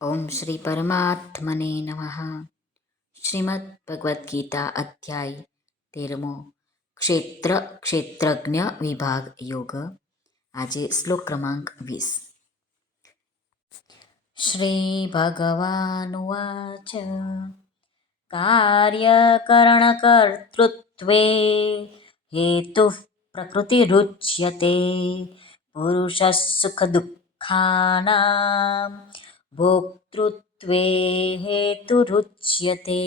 ઓમ શ્રી પરમાત્મને નમઃ શ્રીમદ ભગવદ્ ગીતા અધ્યાય તેરમો ક્ષેત્ર ક્ષેત્રજ્ઞ વિભાગ યોગ આજે શ્લોક ક્રમાંક વીસ શ્રી ભગવાનુવાચ કાર્યકરણકર્તૃત્વે હેતુ પ્રકૃતિરુચ્યતે પુરુષ સુખ દુઃખાનામ ભોક્તૃત્વે હેતુરુચ્યતે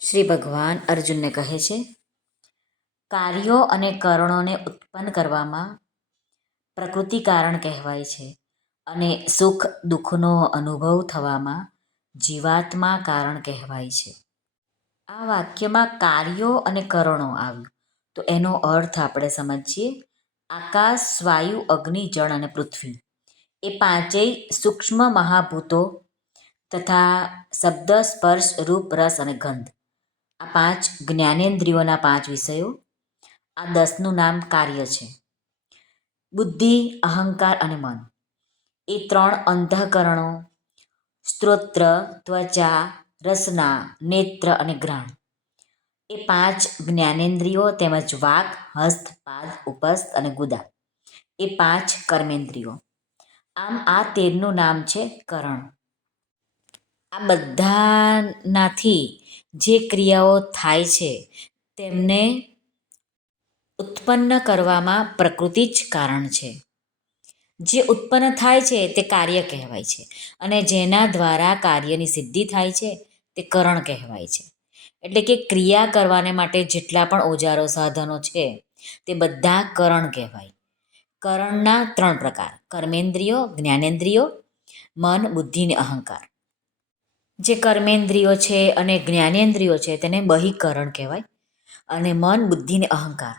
શ્રી ભગવાન અર્જુનને કહે છે, કાર્યો અને કરણોને ઉત્પન્ન કરવામાં પ્રકૃતિ કારણ કહેવાય છે અને સુખ દુઃખનો અનુભવ થવામાં જીવાત્મા કારણ કહેવાય છે. આ વાક્યમાં કાર્યો અને કરણો આવ્યું. તો એનો અર્થ આપણે સમજીએ, આકાશ, વાયુ, અગ્નિ, જળ અને પૃથ્વી. એ પાંચેય સૂક્ષ્મ મહાભૂતો તથા શબ્દ સ્પર્શ રૂપ, રસ અને ગંધ. આ પાંચ જ્ઞાનેન્દ્રિયોના પાંચ વિષયો. આ દસનું નામ કાર્ય છે. બુદ્ધિ, અહંકાર અને મન. એ ત્રણ અંતઃકરણો સ્ત્રોત્ર, ત્વચા, રસના, નેત્ર અને ગ્રહણ એ પાંચ જ્ઞાનેન્દ્રિયો તેમજ વાક, હસ્ત, પાદ, ઉપસ્થ અને ગુદા. એ પાંચ કર્મેન્દ્રિયો. આમ આ તેરનું નામ છે કરણ. આ બધાનાથી જે ક્રિયાઓ થાય છે, તેમને ઉત્પન્ન કરવામાં પ્રકૃતિ જ કારણ છે. જે ઉત્પન્ન થાય છે, તે કાર્ય કહેવાય છે અને જેના દ્વારા કાર્યની સિદ્ધિ થાય છે, તે કરણ કહેવાય છે. એટલે કે ક્રિયા કરવાને માટે જેટલા પણ ઓજારો, સાધનો છે, તે બધા કરણ કહેવાય. કરણના ત્રણ પ્રકાર. કર્મેન્દ્રિયો, જ્ઞાનેન્દ્રિયો, મન, બુદ્ધિ ને અહંકાર. જે કર્મેન્દ્રિયો છે અને જ્ઞાનેન્દ્રિયો છે તેને બહિકરણ કહેવાય અને મન, બુદ્ધિ ને અહંકાર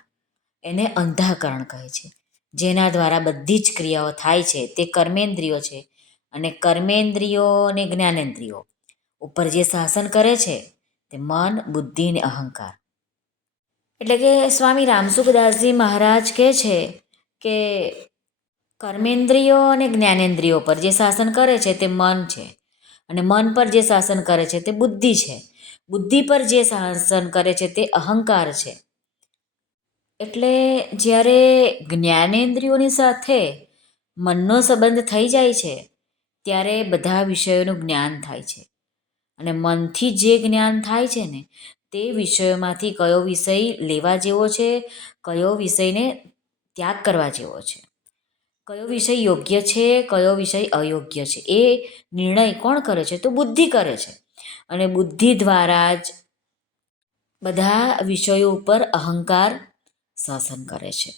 એને અંધાકરણ કહે છે. જેના દ્વારા બધી જ ક્રિયાઓ થાય છે તે કર્મેન્દ્રિયો છે અને કર્મેન્દ્રિયો અને જ્ઞાનેન્દ્રિયો. ઉપર જે શાસન કરે છે તે મન, બુદ્ધિ ને અહંકાર. એટલે કે સ્વામી રામસુખદાસજી મહારાજ કહે છે કે કર્મેન્દ્રિયો અને જ્ઞાનેન્દ્રિયો પર જે શાસન કરે છે તે મન છે. અને મન પર જે શાસન કરે છે તે બુદ્ધિ છે. બુદ્ધિ પર જે શાસન કરે છે તે અહંકાર છે. એટલે જ્યારે જ્ઞાનેન્દ્રિયોની સાથે મનનો સંબંધ થઈ જાય છે, ત્યારે બધા વિષયોનું જ્ઞાન થાય છે. અને મનથી જે જ્ઞાન થાય છે ને, તે વિષયોમાંથી કયો વિષય લેવા જેવો છે, કયો વિષયને ત્યાગ કરવા જેવો છે. કયો વિષય યોગ્ય છે, કયો વિષય અયોગ્ય છે? એ નિર્ણય કોણ કરે છે? તો બુદ્ધિ કરે છે. અને બુદ્ધિ દ્વારા જ બધા વિષયો ઉપર અહંકાર શાસન કરે છે.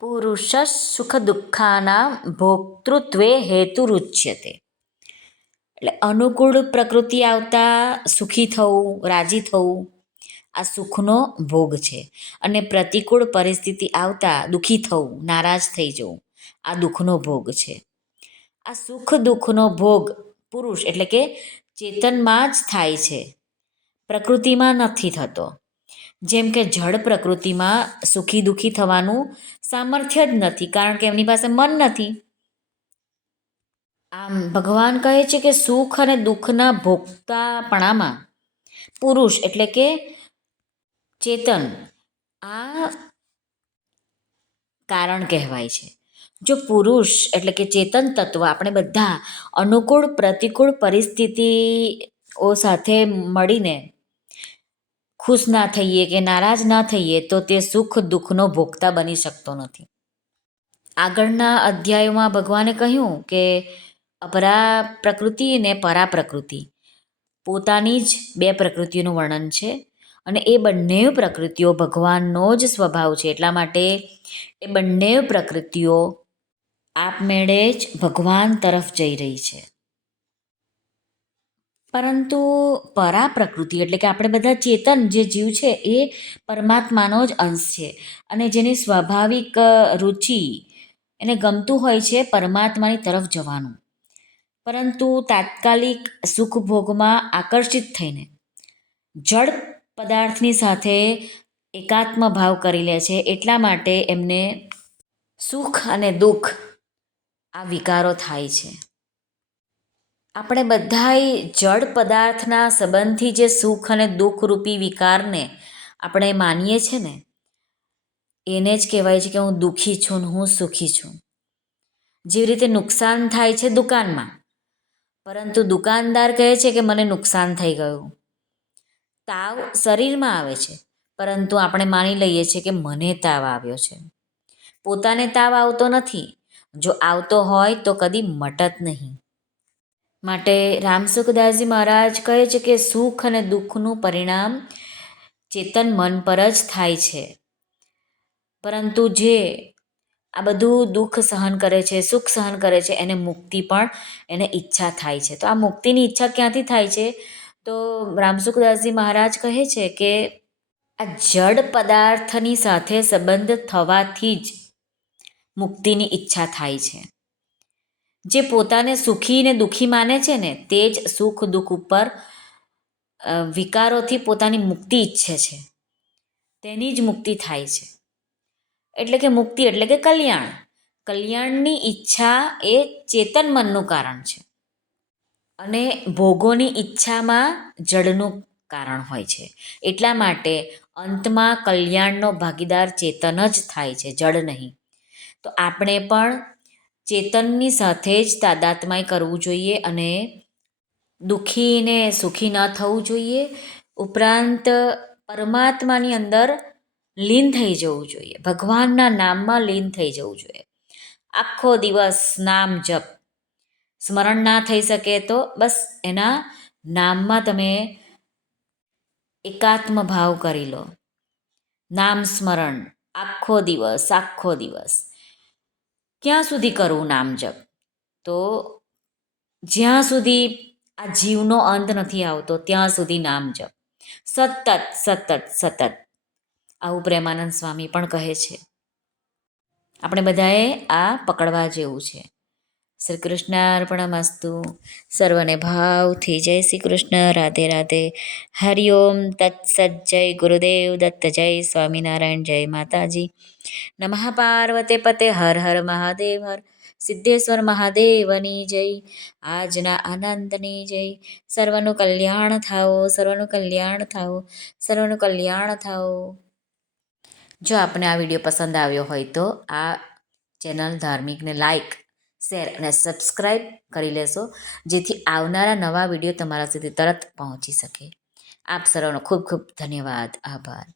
પુરુષ સુખ દુઃખાના ભોક્તૃત્વે હેતુરુચ્યતે એટલે અનુકૂળ પ્રકૃતિ આવતા સુખી થવું, રાજી થવું આ સુખનો ભોગ છે. અને પ્રતિકૂળ પરિસ્થિતિ આવતા દુઃખી થવું, નારાજ થઈ જવું, આ દુઃખનો ભોગ છે. આ સુખ દુઃખનો ભોગ પુરુષ એટલે કે ચેતનમાં જ થાય છે. પ્રકૃતિમાં નથી થતો. જેમ કે જળ પ્રકૃતિમાં સુખી દુઃખી થવાનું સામર્થ્ય જ નથી, કારણ કે એમની પાસે મન નથી. આમ ભગવાન કહે છે કે સુખ અને દુઃખના ભોગતાપણામાં પુરુષ એટલે કે ચેતન. આ કારણ કહેવાય છે. જો પુરુષ એટલે કે ચેતન તત્વ આપણે બધા અનુકૂળ, પ્રતિકૂળ પરિસ્થિતિઓ સાથે મળીને ખુશ ના થઈએ કે નારાજ ના થઈએ તો તે સુખ દુઃખનો ભોગતા બની શકતો નથી. આગળના અધ્યાયોમાં ભગવાને કહ્યું કે અપરા પ્રકૃતિ અને પરા પ્રકૃતિ પોતાની જ બે પ્રકૃતિઓનું વર્ણન છે. અને એ બંને પ્રકૃતિઓ ભગવાનનો જ સ્વભાવ છે. એટલા માટે એ બંને પ્રકૃતિઓ આપમેળે જ ભગવાન તરફ જઈ રહી છે. પરંતુ પરા પ્રકૃતિ એટલે કે આપણે બધા ચેતન જે જીવ છે એ પરમાત્માનો જ અંશ છે અને જેની સ્વાભાવિક રુચિ એને ગમતું હોય છે પરમાત્માની તરફ જવાનું. પરંતુ તાત્કાલિક સુખ ભોગમાં આકર્ષિત થઈને જળ પદાર્થની સાથે એકાત્મ ભાવ કરી લે છે, એટલા માટે એમને સુખ અને દુઃખ આ વિકારો થાય છે. આપણે બધાય જળ પદાર્થના સંબંધથી જે સુખ અને દુઃખરૂપી વિકારને આપણે માનીએ છીએ ને, એને જ કહેવાય છે કે હું દુઃખી છું ને હું સુખી છું. જેવી રીતે નુકસાન થાય છે દુકાનમાં, પરંતુ દુકાનદાર કહે છે કે મને નુકસાન થઈ ગયું. તાવ શરીરમાં આવે છે. પરંતુ આપણે માની લઈએ છીએ કે મને તાવ આવ્યો છે. પોતાને તાવ આવતો નથી. જો આવતો હોય તો કદી મટત નહીં. માટે રામસુખદાસજી મહારાજ કહે છે કે સુખ અને દુઃખનું પરિણામ ચેતન મન પર જ થાય છે. પરંતુ જે આ બધું દુઃખ સહન કરે છે, સુખ સહન કરે છે, એને મુક્તિ પણ એને ઈચ્છા થાય છે. તો આ મુક્તિની ઈચ્છા ક્યાંથી થાય છે? તો રામસુખદાસજી મહારાજ કહે છે કે આ જડ પદાર્થની સાથે સંબંધ થવાથી જ મુક્તિની ઈચ્છા થાય છે. જે પોતાને સુખી ને દુઃખી માને છે ને, તે જ સુખ દુઃખ ઉપર વિકારોથી પોતાની મુક્તિ ઈચ્છે છે. તેની જ મુક્તિ થાય છે. એટલે કે મુક્તિ એટલે કે કલ્યાણ. કલ્યાણની ઈચ્છા એ ચેતન મનનું કારણ છે. અને ભોગોની ઈચ્છામાં જડનું કારણ હોય છે. એટલા માટે અંતમાં કલ્યાણનો ભાગીદાર ચેતન જ થાય છે જડ નહીં. તો આપણે પણ ચેતનની સાથે જ તાદાત્માય કરવું જોઈએ અને દુઃખીને સુખી ન થવું જોઈએ. ઉપરાંત પરમાત્માની અંદર લીન થઈ જવું જોઈએ. ભગવાનના નામમાં લીન થઈ જવું જોઈએ. આખો દિવસ નામ જપ સ્મરણ ના થઈ શકે તો બસ એના નામમાં તમે એકાત્મ ભાવ કરી લો. નામ સ્મરણ, આખો દિવસ આખો દિવસ. ક્યાં સુધી કરવું નામ જપ? તો જ્યાં સુધી આ જીવનો અંત નથી આવતો, ત્યાં સુધી નામ જપ. સતત સતત સતત. આવું પ્રેમાનંદ સ્વામી પણ કહે છે. આપણે બધાએ આ પકડવા જેવું છે. શ્રી કૃષ્ણ અર્પણમસ્તુ સર્વને ભાવથી જય શ્રી કૃષ્ણ રાધે રાધે હરિઓમ તત્સત જય ગુરુદેવ દત્ત જય સ્વામિનારાયણ જય માતાજી નમઃ પાર્વતે પતે હર હર મહાદેવ હર સિદ્ધેશ્વર મહાદેવની જય આજના આનંદની જય સર્વનું કલ્યાણ થાઓ સર્વનું કલ્યાણ થાઓ સર્વનું કલ્યાણ થાઓ જો આપને આ વીડિયો પસંદ આવ્યો હોય તો આ ચેનલ ધાર્મિકને લાઈક શેર અને સબસ્ક્રાઈબ કરી લેશો, જેથી આવનારા નવા વીડિયો તમારા સુધી તરત પહોંચી શકે. આપ સર્વનો ખૂબ ખૂબ ધન્યવાદ. આભાર.